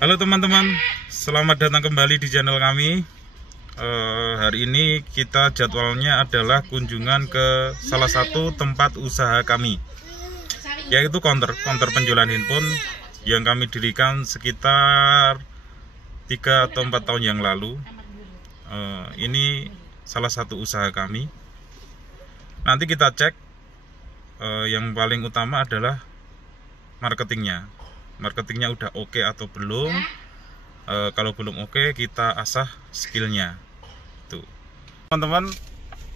Halo teman-teman, selamat datang kembali di channel kami. Hari ini kita jadwalnya adalah kunjungan ke salah satu tempat usaha kami, yaitu counter penjualan handphone yang kami dirikan sekitar 3 atau 4 tahun yang lalu. Ini salah satu usaha kami. Nanti kita cek. Yang paling utama adalah marketingnya udah oke atau belum. Kalau belum oke, kita asah skillnya tuh. Teman-teman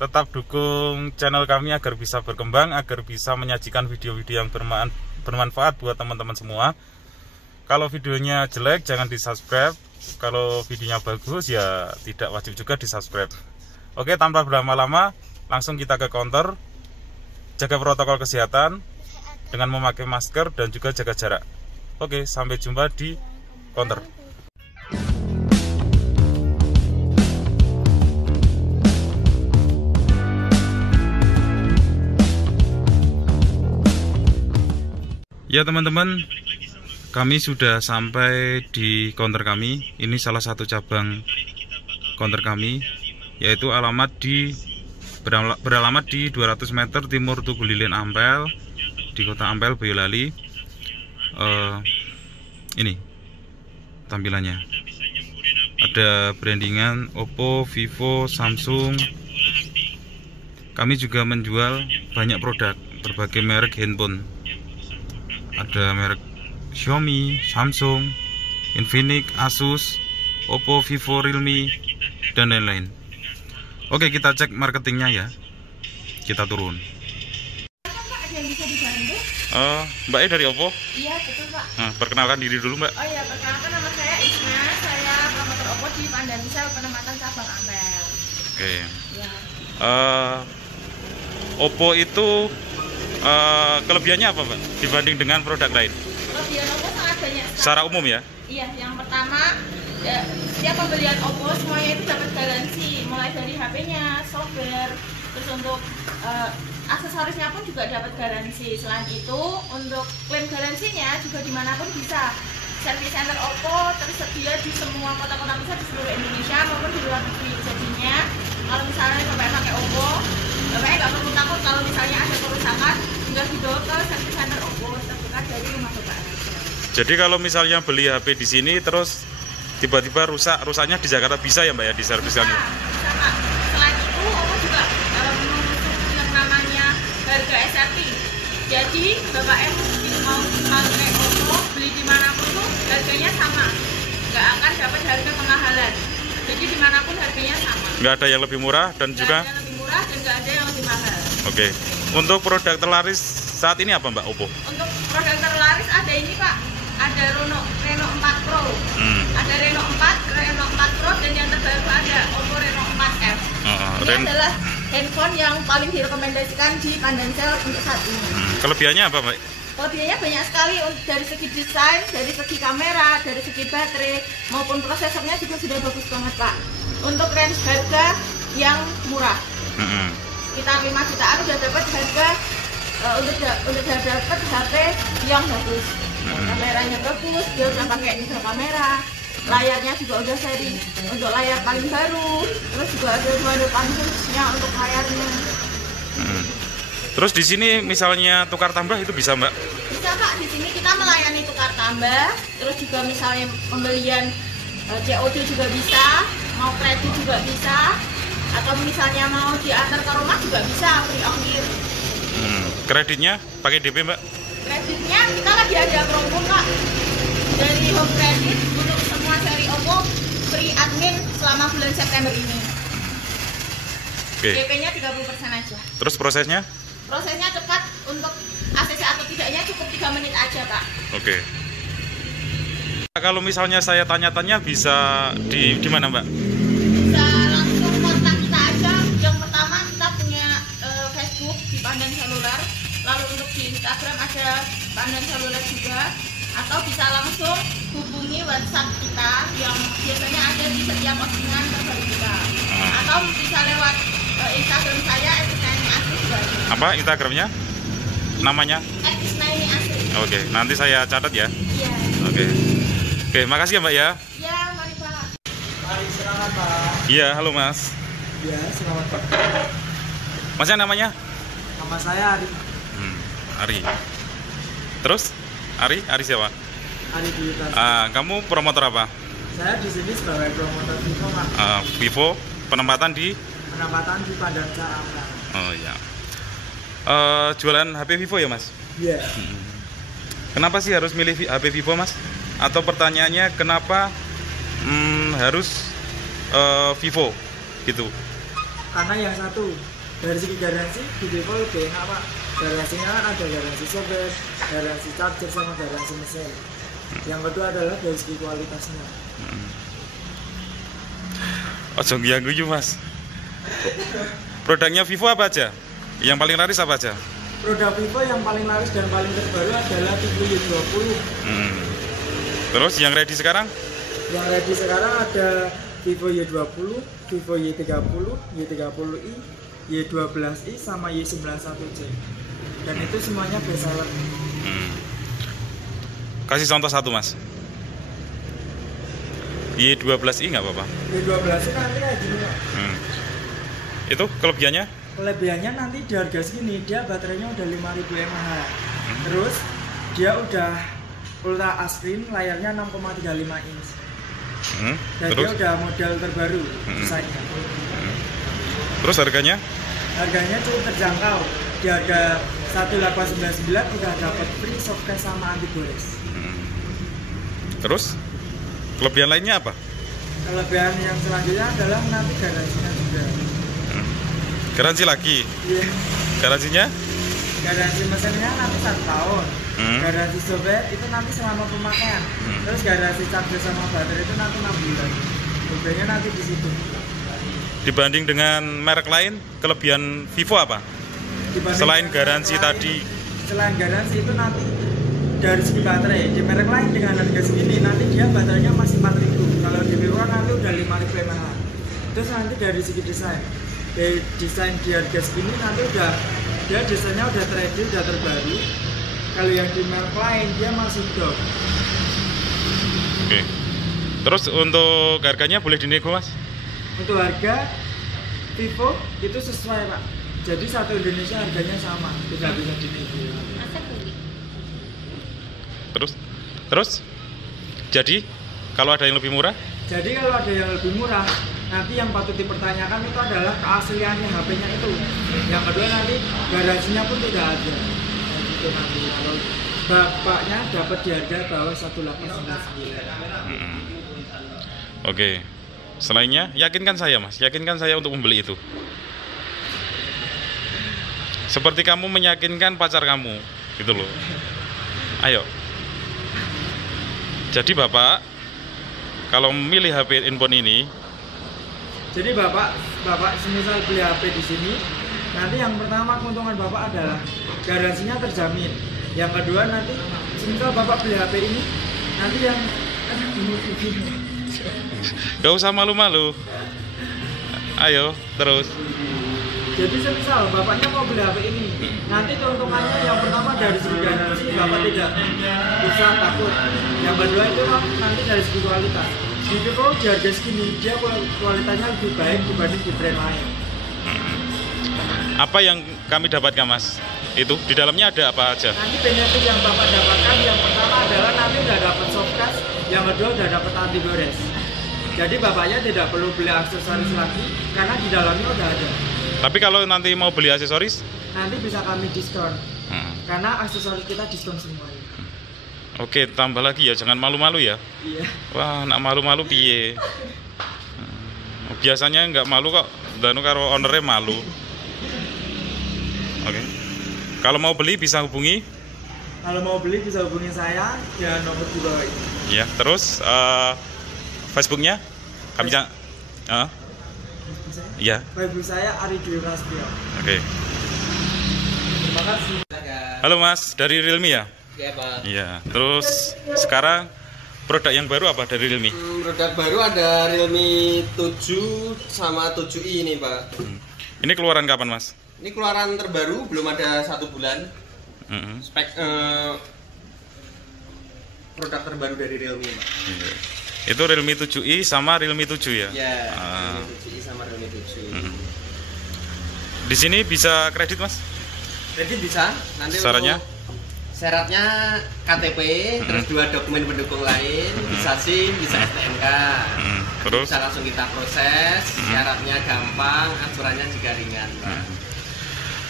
tetap dukung channel kami agar bisa berkembang, agar bisa menyajikan video-video yang bermanfaat buat teman-teman semua. Kalau videonya jelek jangan di subscribe, kalau videonya bagus ya tidak wajib juga di subscribe. Oke, tanpa berlama-lama langsung kita ke counter. Jaga protokol kesehatan dengan memakai masker dan juga jaga jarak. Oke, sampai jumpa di counter. Ya teman-teman, kami sudah sampai di counter kami. Ini salah satu cabang counter kami, yaitu beralamat di 200 meter timur Tugu Lilin Ampel, di kota Ampel, Boyolali. Ini tampilannya, ada brandingan Oppo, Vivo, Samsung. Kami juga menjual banyak produk berbagai merek handphone. Ada merek Xiaomi, Samsung, Infinix, Asus, Oppo, Vivo, Realme, dan lain-lain. Oke, kita cek marketingnya ya. Kita turun. Mbak dari Oppo? Iya, betul Pak. Nah, perkenalkan diri dulu Mbak. Oh iya, perkenalkan nama saya Isma. Saya promotor Oppo di Pandansel, penempatan cabang Ampel. Oke. Ya. Oppo itu kelebihannya apa Mbak dibanding dengan produk lain? Kelebihan Oppo sangat banyak. Secara umum ya? Iya, yang pertama ya, setiap pembelian Oppo semuanya itu dapat garansi, mulai dari HP-nya, software, terus untuk aksesorisnya pun juga dapat garansi. Selain itu, untuk klaim garansinya juga dimanapun bisa. Service center Oppo tersedia di semua kota-kota besar di seluruh Indonesia maupun di luar negeri. Jadinya kalau misalnya Bapak pakai Oppo, Bapak nggak perlu takut kalau misalnya ada kerusakan, tinggal dibawa ke service center Oppo terdekat dari rumah Bapak. Jadi kalau misalnya beli HP di sini terus tiba-tiba rusaknya di Jakarta bisa ya Mbak ya, di servis Bisa, kami? bisa Pak. Selain itu, Oppo juga mengusung yang namanya harga SRP. Jadi Bapak mau pakai Oppo, beli dimanapun tuh harganya sama, nggak akan dapat harga kemahalan. Jadi dimanapun harganya sama. Nggak ada yang lebih murah dan Nggak juga ada yang lebih murah dan nggak ada yang lebih mahal. Oke. Untuk produk terlaris saat ini apa Mbak Oppo? Untuk produk terlaris ada ini Pak, ada Reno 4 Pro, ada Reno 4 Pro, dan yang terbaru ada Oppo Reno 4F. Ini adalah handphone yang paling direkomendasikan di Pandansel untuk saat ini. Kelebihannya apa Mbak? Kelebihannya banyak sekali, dari segi desain, dari segi kamera, dari segi baterai, maupun prosesornya juga sudah bagus banget Pak. Untuk range harga yang murah, sekitar 5 jutaan udah dapat harga, udah dapat HP yang bagus. Kameranya bagus, dia udah pakai tiga kamera, layarnya juga udah seri untuk layar paling baru, terus juga ada mode khususnya untuk layarnya. Terus di sini misalnya tukar tambah itu bisa Mbak? Bisa Pak, di sini kita melayani tukar tambah, terus juga misalnya pembelian COD juga bisa, mau kredit juga bisa, atau misalnya mau diantar ke rumah juga bisa, free ongkir. Kreditnya pakai DP Mbak? Kreditnya kita lagi ada promo Pak, dari Home Credit untuk semua seri Oppo free admin selama bulan September ini. Oke. DP-nya 30% aja. Terus prosesnya? Prosesnya cepat, untuk ACC atau tidaknya cukup 3 menit aja Pak. Oke. Kalau misalnya saya tanya-tanya bisa di mana Mbak? Bisa langsung kontak kita aja. Yang pertama kita punya Facebook di Pandan Seluler, lalu untuk di Instagram ada Pandan Seluler juga, atau bisa langsung hubungi WhatsApp kita yang biasanya ada di setiap postingan terbaru kita, atau bisa lewat Instagram saya @isnaini_asri juga ada. Apa Instagramnya? Namanya? @isnaini_asri. Oke, nanti saya catat ya. Iya. Oke. Oke, makasih ya Mbak ya. Ya, mari Pak. Mari, selamat Pak. Iya, halo Mas. Ya, selamat Pak. Masnya namanya? Nama saya Ari. Ari. Terus? Ari siapa? Ari Diutas. Kamu promotor apa? Saya di sini sebagai promotor Vivo, Pak. Vivo, penempatan di? Penempatan di Padang Carang. Oh iya. Jualan HP Vivo ya Mas? Iya. Kenapa sih harus milih HP Vivo Mas? Atau pertanyaannya kenapa harus Vivo gitu? Karena yang satu, dari segi garansi di Vivo lebih enak Pak. Garansinya kan ada garansi software, garansi charger sama garansi mesin. Yang kedua adalah dari segi kualitasnya. Ojo guyu Mas. Produknya Vivo apa aja? Yang paling laris apa aja? Produk Vivo yang paling laris dan paling terbaru adalah Vivo Y20. Terus yang ready sekarang? Yang ready sekarang ada Vivo Y20, Vivo Y30, Y30i, Y12i sama Y91c. Dan itu semuanya best seller. Kasih contoh satu Mas. Y12i nggak apa-apa? Y12i nanti kayak gini Pak. Itu kelebihannya? Kelebihannya nanti di harga segini, dia baterainya udah 5000 mAh. Terus dia udah ultra touchscreen, layarnya 6,35 inch. Dan Terus? dia udah model terbaru desainnya. Terus harganya? Harganya cukup terjangkau. Di harga 1899 kita dapat free softcase sama anti gores. Terus kelebihan lainnya apa? Kelebihan yang selanjutnya adalah nanti garansinya juga. Garansi lagi? Iya. Garansinya? Garansi mesinnya nanti 1 tahun. Garansi software itu nanti selama pemakaian. Terus garansi charger sama baterai itu nanti 6 bulan. Kelebihannya nanti di situ. Dibanding dengan merek lain, kelebihan Vivo apa? Dibanding Selain dengan garansi merek lain, tadi. Selain garansi itu nanti dari segi baterai, di merek lain dengan harga segini nanti dia baterainya masih 4000. Kalau di Vivo nanti udah 5000 mAh. Terus nanti dari segi desain, dari desain di harga segini nanti udah dia desainnya udah trendy, udah terbaru. Kalau yang di merek lain dia masih dok. Oke. Terus untuk harganya boleh dinego Mas? Untuk harga Vivo itu sesuai Pak. Jadi satu Indonesia harganya sama, tidak bisa dinego. Terus? Jadi kalau ada yang lebih murah? Jadi kalau ada yang lebih murah, nanti yang patut dipertanyakan itu adalah keasliannya HP-nya itu. Yang kedua nanti garansinya pun tidak ada. Itu nanti kalau bapaknya dapat di harga bawah 1899. Oke. Selainnya, yakinkan saya Mas, yakinkan saya untuk membeli itu. Seperti kamu meyakinkan pacar kamu, gitu loh. Ayo. Jadi Bapak, kalau memilih HP Inphone ini, jadi Bapak semisal beli HP di sini, nanti yang pertama keuntungan Bapak adalah garansinya terjamin. Yang kedua nanti semisal Bapak beli HP ini, nanti yang gak usah malu-malu. Ayo, terus. jadi semisal Bapaknya mau beli HP ini, nanti keuntungannya yang pertama dari segi garansi Bapak tidak usah takut. Yang kedua itu nanti dari segi kualitas. Di Vivo di harga segini dia kualitasnya lebih baik dibanding di brand lain. Apa yang kami dapatkan Mas? Itu di dalamnya ada apa aja? Nanti benefit yang Bapak dapatkan yang pertama adalah nanti udah dapat softcase, yang kedua udah dapat anti gores. Jadi Bapaknya tidak perlu beli aksesoris lagi karena di dalamnya udah ada. Tapi kalau nanti mau beli aksesoris? Nanti bisa kami diskon. Karena aksesoris kita diskon semua. Oke, tambah lagi ya, jangan malu-malu ya. Iya. Wah, nak malu-malu piye? Biasanya nggak malu kok, danu karo ownernya malu. Oke. Kalau mau beli bisa hubungi? Kalau mau beli bisa hubungi saya dengan nomor di bawah ini. Ya, terus Facebooknya? Kami ya. Facebook saya Ari Dwi Prasetyo. Oke. Terima kasih. Halo Mas, dari Realme ya? Iya Pak. Iya. Terus sekarang produk yang baru apa dari Realme? Produk baru ada Realme 7 sama 7i ini Pak. Ini keluaran kapan Mas? Ini keluaran terbaru, belum ada 1 bulan. Spek produk terbaru dari Realme, Pak. Iya. Itu Realme 7i sama Realme 7 ya? Ya, Realme 7i sama Realme 7. Di sini bisa kredit, Mas? Kredit bisa. Nanti Syaratnya? untuk syaratnya KTP, terus 2 dokumen pendukung lain, bisa SIM, bisa STNK. Terus? Bisa langsung kita proses. Syaratnya gampang, aturannya juga ringan, Pak.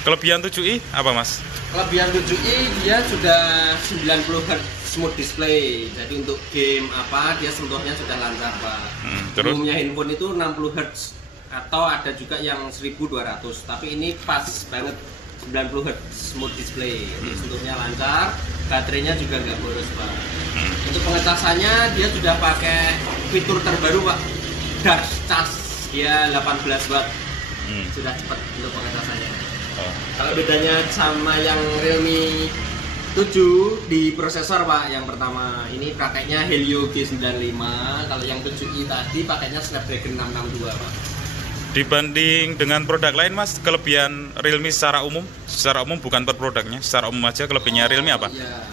Kelebihan 7i apa, Mas? Kelebihan 7i dia sudah 90 Hz smooth display. Jadi untuk game apa dia sentuhnya sudah lancar, Pak. Terus? Umumnya handphone itu 60 Hz atau ada juga yang 1200. Tapi ini pas banget 90 Hz smooth display. Jadi sentuhnya lancar, baterainya juga nggak boros, Pak. Untuk pengecasannya dia sudah pakai fitur terbaru, Pak. Dash charge. Dia 18 watt. Sudah cepat untuk pengecasannya. Kalau bedanya sama yang Realme 7 di prosesor, Pak, yang pertama ini pakainya Helio G95. Kalau yang 7i tadi pakainya Snapdragon 662, Pak. Dibanding dengan produk lain, Mas, kelebihan Realme secara umum bukan per produknya, secara umum aja kelebihannya Realme apa? Ya,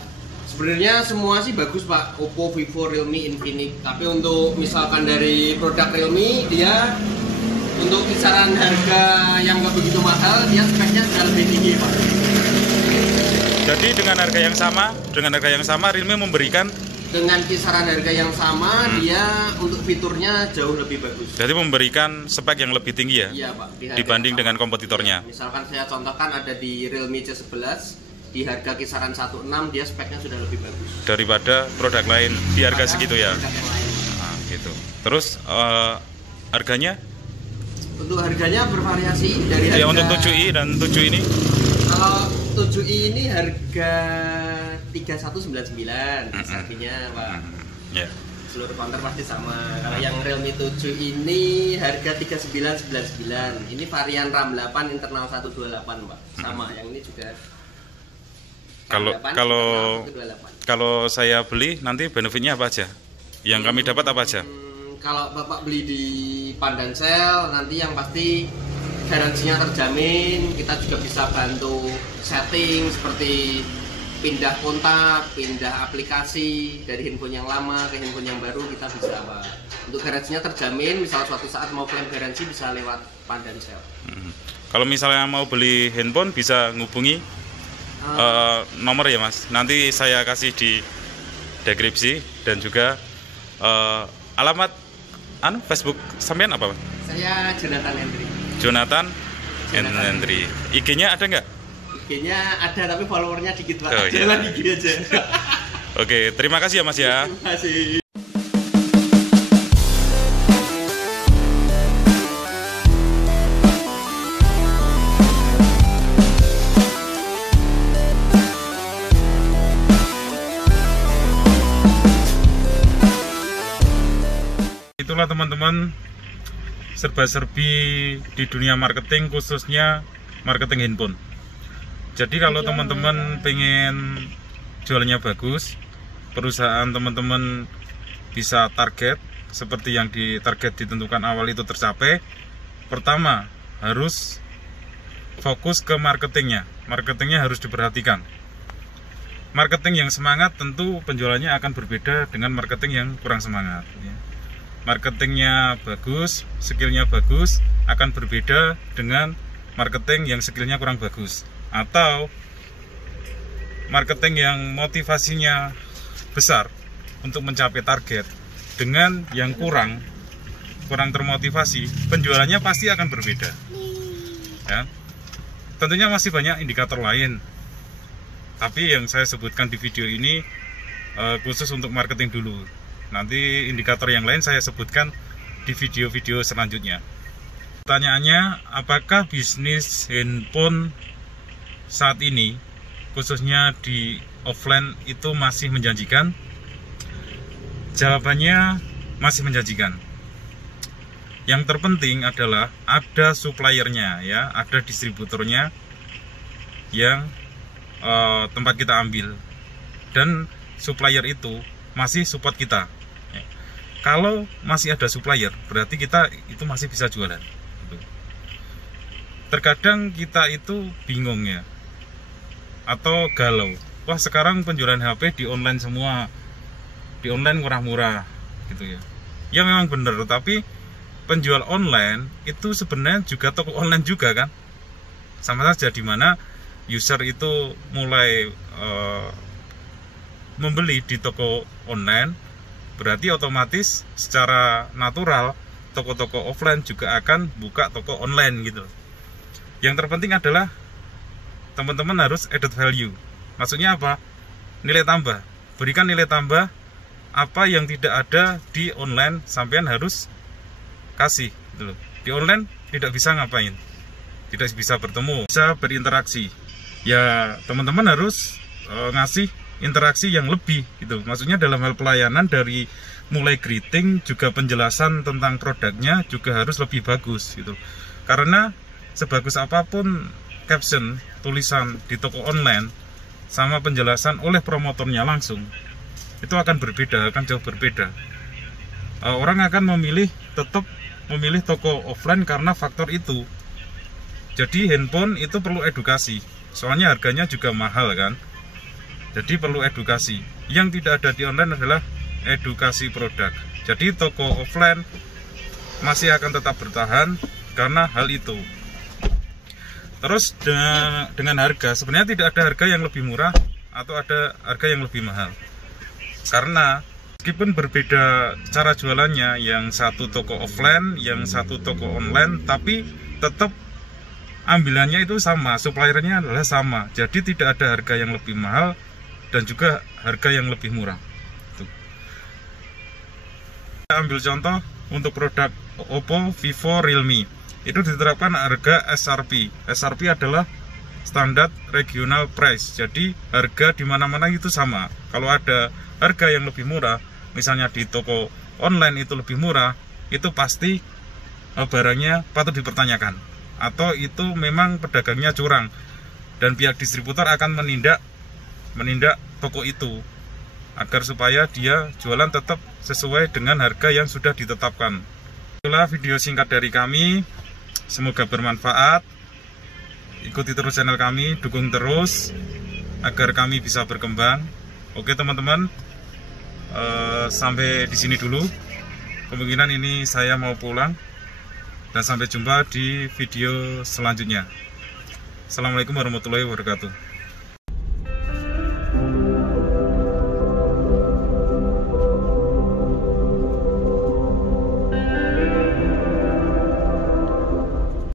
sebenarnya semua sih bagus, Pak. Oppo, Vivo, Realme, Infinix. Tapi untuk misalkan dari produk Realme, dia untuk kisaran harga yang nggak begitu mahal, dia speknya sudah lebih tinggi, Pak. Jadi dengan harga yang sama Realme memberikan Dengan kisaran harga yang sama, dia untuk fiturnya jauh lebih bagus. jadi memberikan spek yang lebih tinggi ya? Iya, Pak. Di harga Dibanding yang sama. dengan kompetitornya. Misalkan saya contohkan ada di Realme C11 di harga kisaran 16, dia speknya sudah lebih bagus Daripada produk lain di harga daripada segitu ya? produk yang lain. Nah, gitu. Terus harganya? Untuk harganya bervariasi dari harga Ya untuk 7i dan 7 ini? Kalau 7i ini harga 3199 harganya, Pak. Ya. Seluruh counter pasti sama. Kalau yang Realme 7 ini harga 3999. Ini varian RAM 8 internal 128, Pak. Sama, yang ini juga. Kalau RAM 8, kalau internal 128. kalau saya beli nanti benefitnya apa aja? Yang kami dapat apa aja? Kalau Bapak beli di Pandansel, nanti yang pasti garansinya terjamin. Kita juga bisa bantu setting seperti pindah kontak, pindah aplikasi dari handphone yang lama ke handphone yang baru, kita bisa, Pak. Untuk garansinya terjamin, misal suatu saat mau klaim garansi bisa lewat Pandansel. Kalau misalnya mau beli handphone bisa ngubungi nomor ya, Mas. Nanti saya kasih di deskripsi dan juga alamat Facebook sampean apa, Mas? Saya Jonathan Hendry. Jonathan Hendry. IG-nya ada nggak? IG-nya ada tapi followernya dikit, Pak. Oh, iya. Jangan IG aja. Oke, terima kasih ya, Mas ya. Terima kasih. Itulah teman-teman serba-serbi di dunia marketing, khususnya marketing handphone. Jadi kalau teman-teman pengen jualnya bagus, perusahaan teman-teman bisa target seperti yang ditentukan awal itu tercapai. Pertama, harus fokus ke marketingnya. Marketingnya harus diperhatikan. Marketing yang semangat tentu penjualannya akan berbeda dengan marketing yang kurang semangat. Marketingnya bagus, skillnya bagus, akan berbeda dengan marketing yang skillnya kurang bagus. Atau marketing yang motivasinya besar untuk mencapai target dengan yang kurang termotivasi, penjualannya pasti akan berbeda. Ya. Tentunya masih banyak indikator lain, tapi yang saya sebutkan di video ini khusus untuk marketing dulu. Nanti indikator yang lain saya sebutkan di video-video selanjutnya. Pertanyaannya, apakah bisnis handphone saat ini, khususnya di offline, itu masih menjanjikan? Jawabannya masih menjanjikan. Yang terpenting adalah ada suppliernya, ya, ada distributornya yang tempat kita ambil, dan supplier itu masih support kita. Kalau masih ada supplier, berarti kita itu masih bisa jualan. Terkadang kita itu bingung ya, atau galau. Wah, sekarang penjualan HP di online semua, di online murah-murah gitu ya. Ya memang benar, tapi penjual online itu sebenarnya juga toko online juga kan, sama saja, di mana user itu mulai membeli di toko online, berarti otomatis secara natural toko-toko offline juga akan buka toko online gitu. Yang terpenting adalah teman-teman harus added value. Maksudnya apa? Nilai tambah. Berikan nilai tambah apa yang tidak ada di online, sampean harus kasih gitu loh. Di online tidak bisa ngapain, tidak bisa bertemu, bisa berinteraksi. Ya teman-teman harus ngasih interaksi yang lebih gitu. Maksudnya dalam hal pelayanan, dari mulai greeting juga penjelasan tentang produknya juga harus lebih bagus gitu. Karena sebagus apapun caption, tulisan di toko online sama penjelasan oleh promotornya langsung, itu akan berbeda, akan jauh berbeda. Orang akan tetap memilih toko offline karena faktor itu. Jadi handphone itu perlu edukasi, soalnya harganya juga mahal kan. Jadi perlu edukasi. Yang tidak ada di online adalah edukasi produk. Jadi toko offline masih akan tetap bertahan karena hal itu. Terus dengan harga, sebenarnya tidak ada harga yang lebih murah atau ada harga yang lebih mahal. Karena meskipun berbeda cara jualannya, yang satu toko offline, yang satu toko online, tapi tetap ambilannya itu sama, suppliernya adalah sama. Jadi tidak ada harga yang lebih mahal dan juga harga yang lebih murah. Tuh. Kita ambil contoh untuk produk Oppo, Vivo, Realme. Itu diterapkan harga SRP. SRP adalah standar regional price. Jadi harga di mana-mana itu sama. Kalau ada harga yang lebih murah, misalnya di toko online itu lebih murah, itu pasti barangnya patut dipertanyakan, atau itu memang pedagangnya curang, dan pihak distributor akan menindak toko itu agar supaya dia jualan tetap sesuai dengan harga yang sudah ditetapkan. Itulah video singkat dari kami, semoga bermanfaat. Ikuti terus channel kami, dukung terus agar kami bisa berkembang. Oke teman-teman, sampai di sini dulu. Kemungkinan ini saya mau pulang, dan sampai jumpa di video selanjutnya. Assalamualaikum warahmatullahi wabarakatuh.